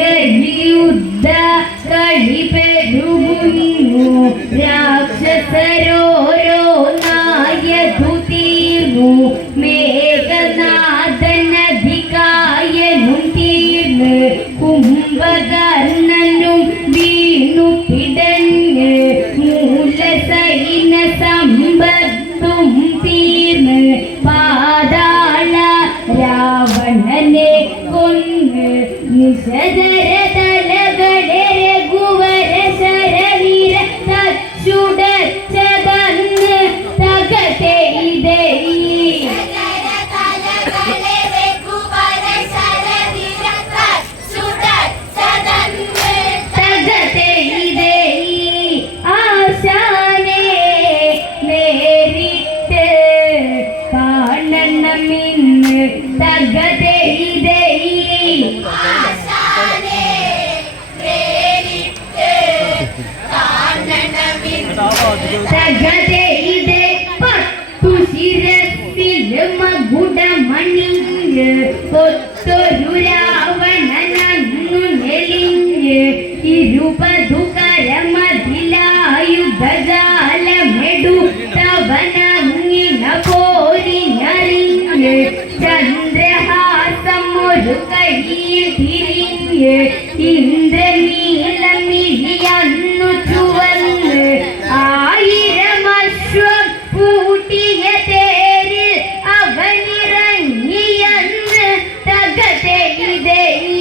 ലിംഗയുദ്ധ കളിപെരുകുന്നു രാക്ഷസരോരോ നായതു തീർന്നു മേഘനാഥനധികായനും തീർന്ന് കുംഭകർണനും വീണു പിടഞ്ഞ് മൂലസൈന സമ്പത്തും തീർന്ന് പാതാള രാവണനെ കൊന്ന് നിശധര തലകളെ രഘുവര ശരവീര തച്ചുടച്ചതന്ന് തകത്തെ ഇതയി തകത്തെ ഇതയി ആശാനെ നേരിട്ട് കാണണമിന്ന് തകത്തെ ഇതയി തകത്തെ ഇതേ പത്തു ശിരസിൽ മകുടമണിഞ്ഞ് കൊത്തൊരു രാവണനന്നു നെളിഞ്ഞ് ഇരുപതു കരമതിലായുധജാലമെടുത്തവനങ്ങിന പോരിഞ്ഞറിഞ്ഞ് ചന്ദ്രഹാസം ഒരു കയ്യിൽ തിരിഞ്ഞ് ഇന്ദ്രനീലമിഴിയന്നു ചുവന്ന് ആയിരം അശ്വം പൂട്ടിയ തേരിൽ അവനിറങ്ങിയെന്ന് തകത്തെ ഇതയി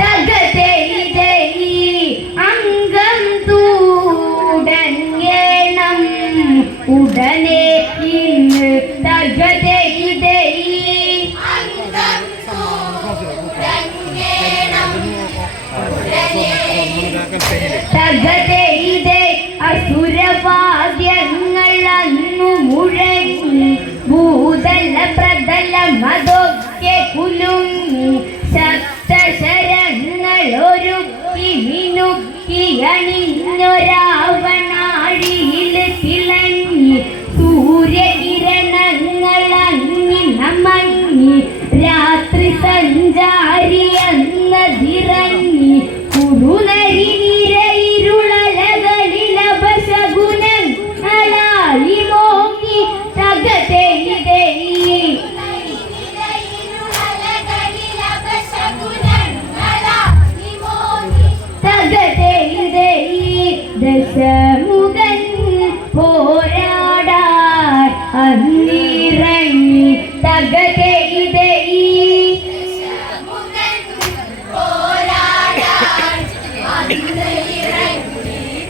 തകത്തെ ഇതയി അംഗം തൂടങ്ങേണം ഉടനെ ഇന്ന് തകത്തെ ഇതയി തകത്തെ ഇതേ അസുരവാദ്യങ്ങൾ അന്നു മുഴങ്ങി ഭൂതല പ്രതല മതൊക്കെ കുലുങ്ങി സപ്തശരങ്ങൾ ഒരുക്കി മിനുക്കി അണിഞ്ഞൊരാവണാഴിയിൽ തിളങ്ങി സൂര്യകിരണങ്ങൾ അങ്ങി നമങ്ങി രാത്രി സഞ്ചാരി എന്നതിറങ്ങി കുറുനരി നിരയിരുളലകളിലപശകുനങ്ങളായി നോക്കി തകത്തെ ഇതയി തകത്തെ ഇതയി ദശമുഖൻ പോരാടാൻ അന്നിറങ്ങി തകത്തെ ഇതയി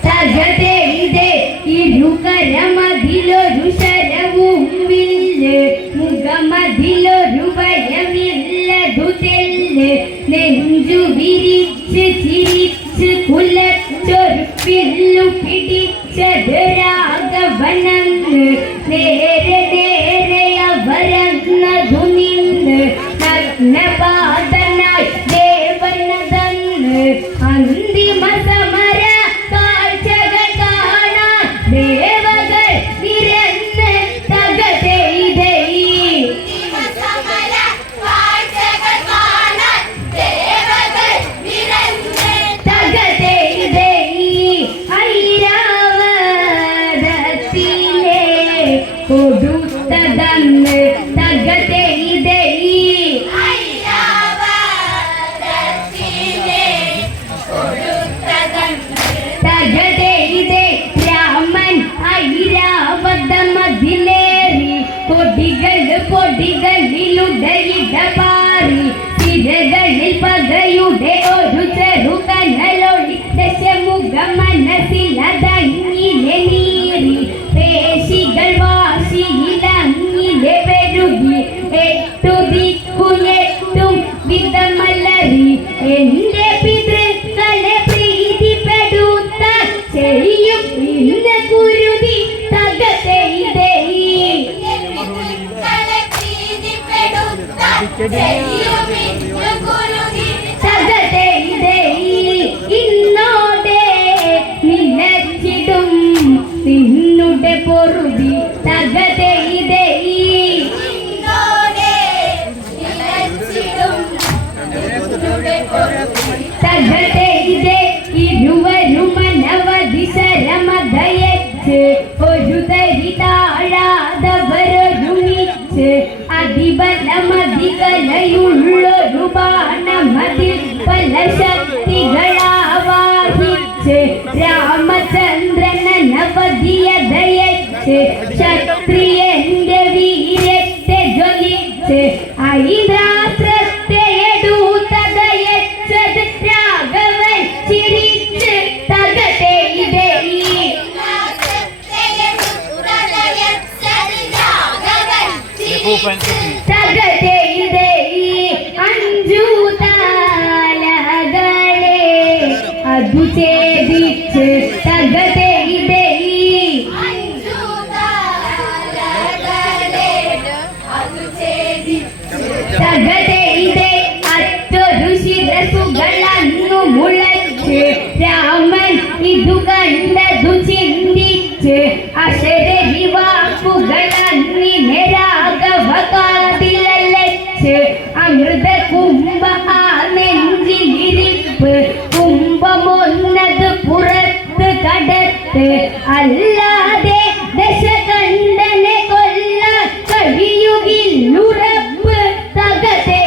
തകത്തെ ഇതേ ഇരുകരമതിലൊരു ശരവും വില്ല് മുഖമതിലൊരു ഭയമില്ലതു തെല്ല് നെഞ്ചു വിരിച്ച് ചിരിച്ച് കുലച്ചൊരു പില്ലു പിടിച്ചത് രാഘവനന്ന് നേരെ നേരെ അവരന്നതു നിന്ന് നഗ്നപാതനായി ദേവനതന്ന് അന്തിമ സമര കാഴ്ചകൾ കാണാൻ ദേവകൾ നിരന്ന് തകത്തെ ഇതയി തകത്തെ ഇതയി ഐരാവതത്തിലെ കൊടുത്തതന്ന് തകത്തെ ഇതയി തകത്തെ ഇതേ രാമൻ ഐരാവതമതിലേറി പൊടികളിലുടയിടപാറി തിരകളിൽ പകയുടെ ഒരു ചെറുകനലൊളി ദശമുഖ മനസ്സിലതങ്ങിലെ നീറി പേശികൾ വാശിയിലങ്ങിലെ തകതേ ഇന്നോടെ നിന്നച്ചിടും നിന്നുടെ പൊറുതി തകതേ തകതേ ഇരുവരും അനവധി ശരമതയച്ച് ഒരു തരി താഴാതവരൊരുമിച്ച് അതിബലമതികലയുള്ളൊരു ബാണമതിൽ പല ശക്തികളാവാഹിച്ച് രാമചന്ദ്രൻ അനവധിയതയച്ച് ക്ഷത്രിയന്റെ വീരത്തെ ജ്വലിച്ച് ഐന്ദ്രാസ്ത്രത്തെ എടുത്തതയച്ചത് രാഘവൻ ചിരിച്ച് തകതേ തകതേ അഞ്ചു താലകളെ അതു ഛേദിച്ച് തകതേ തകതേ അറ്റൊരു ശിരസുകളന്നു മുളച്ച് രാമൻ ഇതു കണ്ടതു ചിന്തിച്ച് അശരീരി വാക്കുകളന്നിനെ രാഘവ കാതിലച്ച് അമൃത കുംഭ ആ നെഞ്ചിലിരിപ്പ് കുംഭമൊന്നത് പുറത്ത് കടത്ത് അല്ലാതെ ദശകണ്ഠനെ കൊല്ലാൻ കഴിയുകില്ലുറപ്പ് തകതേ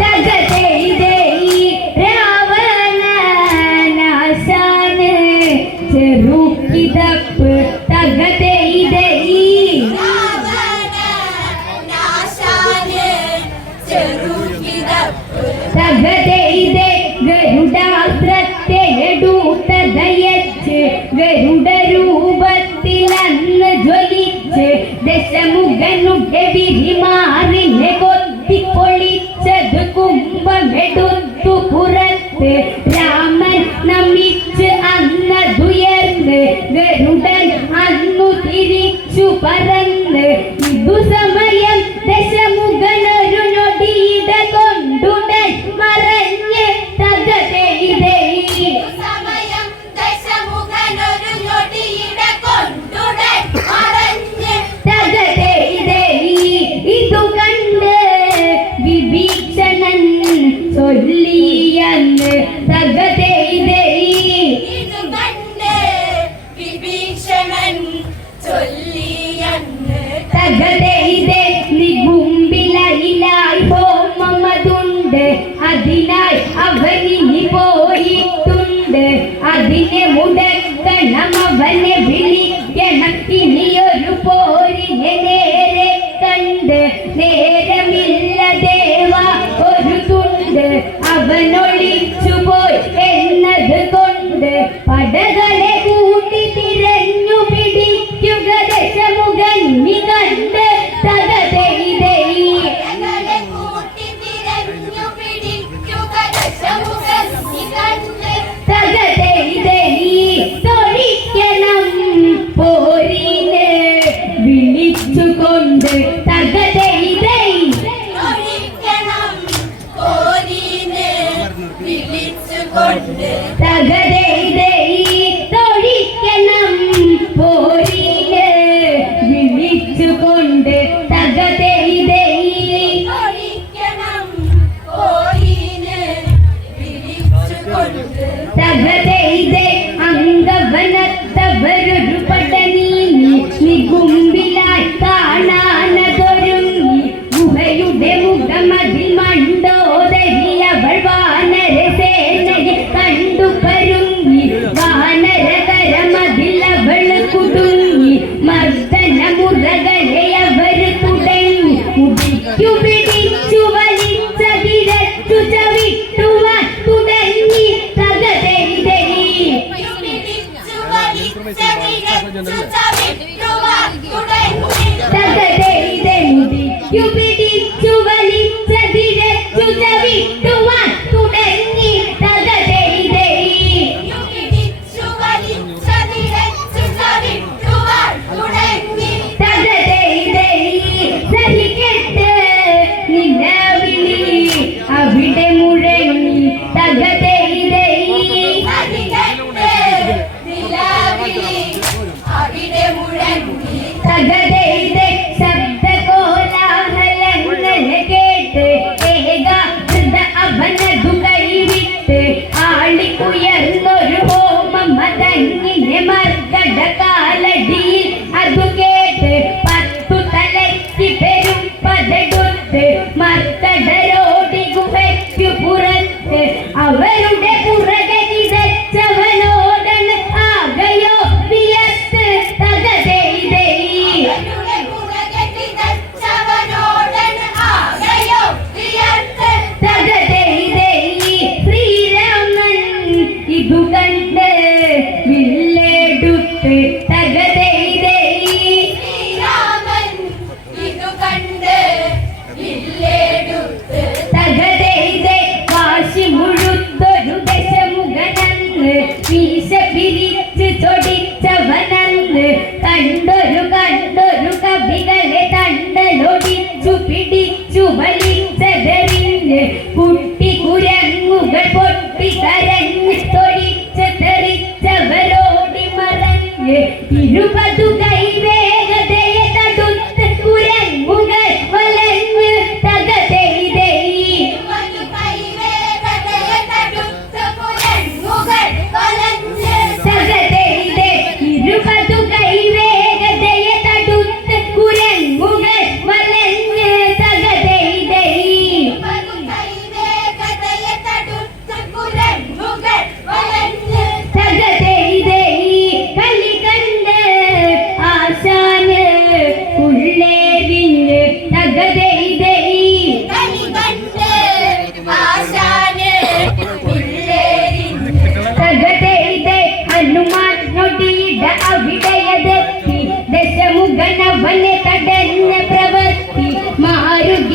തകതേ രാവണനാശാന് ചെറുക്കിതപ്പ് തകതേ തകതേ ഗരുഡാസ്ത്രത്തെ എടുത്തതയച്ച് ഗരുഡരൂപത്തിലന്ന് ജ്വലിച്ച് ദശമുഖനുടെ വിരിമാറിനെ കൊത്തിപ്പൊളിച്ചത് കുംഭമെടുത്തു പുറത്ത് രാമൻ നമിച്ച് അന്നതുയർന്ന് ഗരുഡൻ അന്നു തിരിച്ചു പറന്ന് ഇതു സമയം ദശമുഖനൊരു നൊടിയിട കൊണ്ടുടൻ മറഞ്ഞ് തകതേ തകതേ ഇതു കണ്ട് വിഭീഷണൻ ചൊല്ലിയെന്ന് തകതേ തകതേ നികുംബിലയിലായി ഹോമമതുണ്ട് അതിനായി അവനിനി പോയിട്ടുണ്ട് അതിനെ മുടക്കണം അവനെ വിളിക്കണം ഇനിയൊരു പോരിനെ നേരെ കണ്ട് നേരമില്ല ദേവ ഒരു തുണ്ട് അവനൊളിച്ചു പോയി എന്നത് കൊണ്ട് പടകളെ കൂട്ടി തിരഞ്ഞു പിടിക്കുക ദശമുഖൻ നീ കണ്ട് തകതേ തകതേ തൊഴിക്കണം പോരിനെ വിളിച്ചുകൊണ്ട് തകതേ തകതേ തൊഴിക്കണം പോരിനെ വിളിച്ചുകൊണ്ട് തകതേ തകതേ അംഗവനത്തവരൊരു പടനീങ്ങി നികുംബിലായി കാണാനതൊരുങ്ങി ഗുഹയുടെ മുഖമതിൽ മണ്ടോദരി അവൾ വാനരസേനയെ കണ്ടു പരുങ്ങി വാനരകരമതിൽ അവൾ കുടുങ്ങി മർദ്ദന മുറകളെ അവർ തുടങ്ങി ഉടിക്കു പിടിച്ചു വലിച്ചതിരച്ചു ചവിട്ടുവാൻ തുടങ്ങി തകതേ തകതേ ഉടിക്കു പിടിച്ചു വലിച്ചതിരച്ചു ചവിട്ടുവാൻ തുടങ്ങി തകതേ പടകാലടിയിൽ അതു കേട്ട് പത്തു തലയ്ക്ക് പെരും പതെടുത്ത് മർക്കടരോടി ഗുഹയ്ക്കു പുറത്ത് അവരുടെ പുറകെ കിതച്ചവനോടൻ ആകയോ വിയർത്ത് തകതേതേ തകതേതേ ശ്രീരാമൻ ഇതു കണ്ട് വില്ലെടുത്ത് തകതേതേ തകതേതേ കാശി മുഴുത്തൊരു ദശമുഖനന്ന് മീശ പിരിച്ച് ചൊടിച്ചവനന്ന് കണ്ടൊരു കവികളെ തണ്ടലൊടിച്ചു പിടിച്ചു വലിച്ചതെറിഞ്ഞ് കുട്ടി കുരങ്ങുകൾ പൊട്ടി കരഞ്ഞ് തൊഴിച്ച് തെറിച്ചവരോടി മറഞ്ഞ് 20 കൈ വേഗതയെ തടുത്ത് കുരങ്ങുകൾ വലഞ്ഞ് തകതേതേ തകതേതേ 20 കൈ വേഗതയെ തടുത്ത് കുരങ്ങുകൾ വലഞ്ഞ് തകതേതേ തകതേതേ കളി കണ്ട് ആശാന് ഉള്ളേരിഞ്ഞ് തകതേതേ തകതേതേ ഹനുമാൻ നൊടിയിട അവിടെയതെത്തി ദശമുഖനവനെ തടഞ്ഞ പ്രവൃത്തി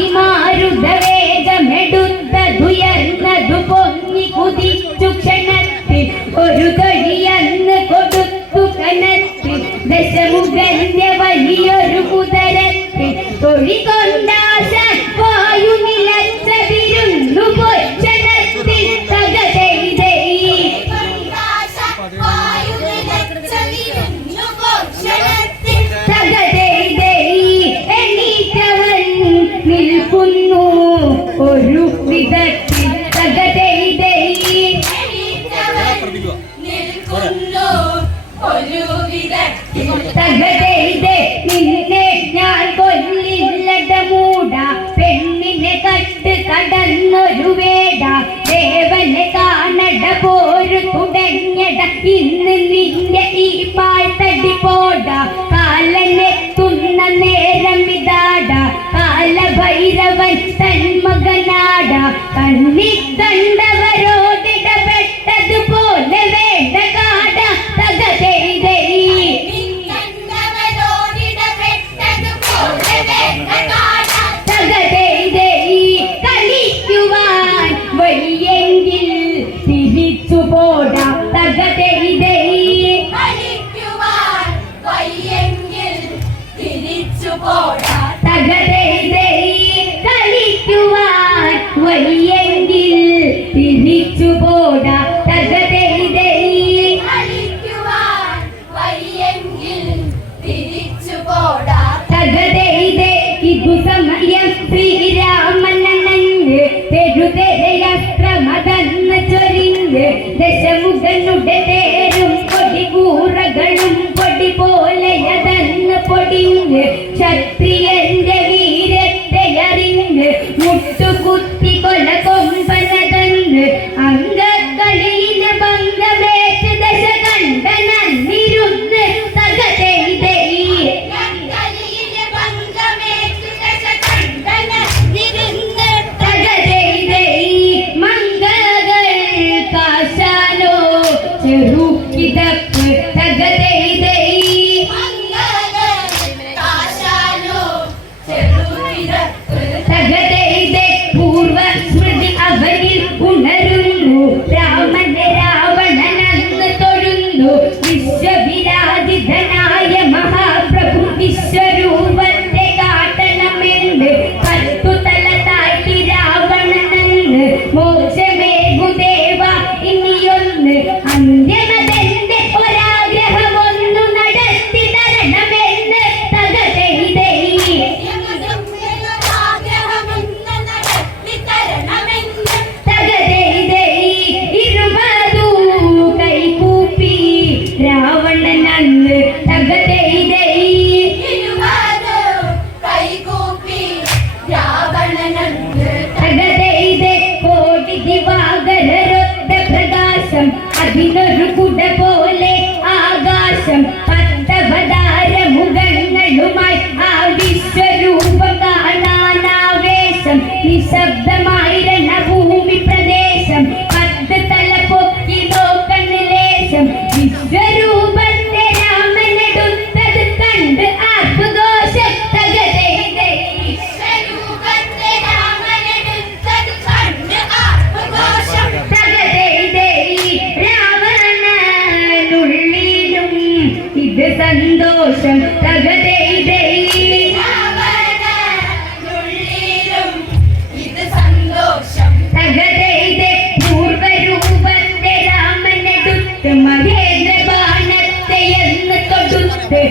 മാരുത വേഗമെടുത്തതുയർന്നതു പൊങ്ങി കുതിച്ചു ക്ഷണത്തിൽ ഒരു തൊഴിയന്ന് കൊടുത്തു കനത്തിൽ ദശമുഖന്റെ വലിയൊരു കുതിരത്തിൽ തൊഴി കൊണ്ടാശാൻ വായു നിലച്ചതിരുന്നു പോയി ക്ഷണത്തിൽ തകതേതേ തകതേതേ എണീറ്റവൻ നിൽക്കുന്നു ഒരു വിധത്തിൽ തകതേതേ തകതേതേ നിന്നെ ഞാൻ കൊല്ലില്ലട മൂട പെണ്ണിനെ കട്ട് കടന്നൊരു വേട ദേവനെ കാണട പോരു തുടങ്ങിയട ഇന്ന് നിന്റെ ഈ പാഴ്ത്തടി പോട കാലനെത്തുന്ന നേരം ഇതാട കാലഭൈരവൻ തന്മകനാട കണ്ണി കണ്ടവരോടിടപെട്ടതുപോലെ വേണ്ട കാട തകതേതേ തകതേതേ കളിക്കുവാൻ വയ്യെങ്കിൽ തിരിച്ചു പോടാ തകതേതേ തകതേതേ കളിക്കുവാൻ വയ്യെങ്കിൽ തിരിച്ചു പോടാ തകതേതേ തകതേതേ ഇതു സമയം ശ്രീരാമനന്ന് തെരുതെരയസ്ത്രമതന്ന് ചൊരിഞ്ഞ് ദശമുഖനുടെ തേരും പൊടികൂറകളും പൊടി പോലെയതന്ന് പൊടിഞ്ഞ് ക്ഷത്രിയന്റെ വീരത്തെ അറിഞ്ഞ് മുട്ടുകുത്തി കൊല കൊമ്പനതന്ന് അംഗക്കളിന് ഭംഗമേറ്റ് ദശ കണ്ടനന്നിരുന്ന് തകതേതേ തകതേതേ മംഗകൾ കാശാലോ ചെറു ആകാശം പത്തവതാര മുഖങ്ങളുമായി ആ വിശ്വരൂപം കാണാനാവേശം നിശബ്ദമായി രണഭൂമി പ്രദേശം പത്ത് തല പൊക്കി നോക്കുന്ന ലേശം വിശ്വരൂപത്തെ രാമനെടുത്തത് കണ്ട് ആർപ്പുഘോഷം തകതേ വിശ്വരൂപത്തെ രാമനെടുത്തത് കണ്ട് ആർപ്പുഘോഷം തകതേ രാവണനുള്ളിലും ഇത് സന്തോഷം തകതേ പൂർവരൂപത്തെ രാമനെടുത്ത് മഹേന്ദ്ര ബാണത്തെ എന്ന് തൊടുത്ത്